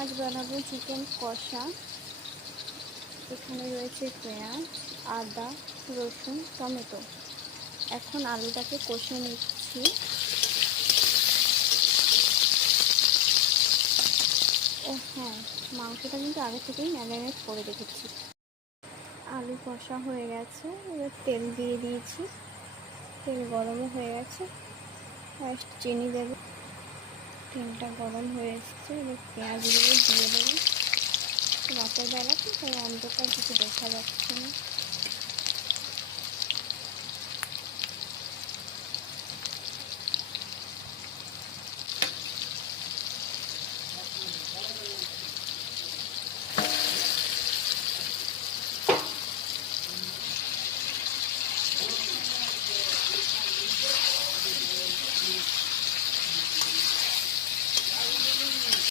আজ বানাবো চিকেন কষা। এখানে রয়েছে পেঁয়াজ, আদা, রসুন, টমেটো। এখন আলুটাকে কষে নিচ্ছি। ও হ্যাঁ, মাংসটা কিন্তু আগে থেকেই ম্যারিনেট করে রেখেছি। আলু কষা হয়ে গেছে, এবার তেল দিয়ে দিয়েছি। তেল গরমও হয়ে গেছে, ফার্স্ট চিনি দেবো। তেলটা গরম হয়ে এসছে, এবার পেঁয়াজগুলো দিয়ে দেবো। রাতের বেলা তো তাই অন্ধকার কিছু দেখা যাচ্ছে না।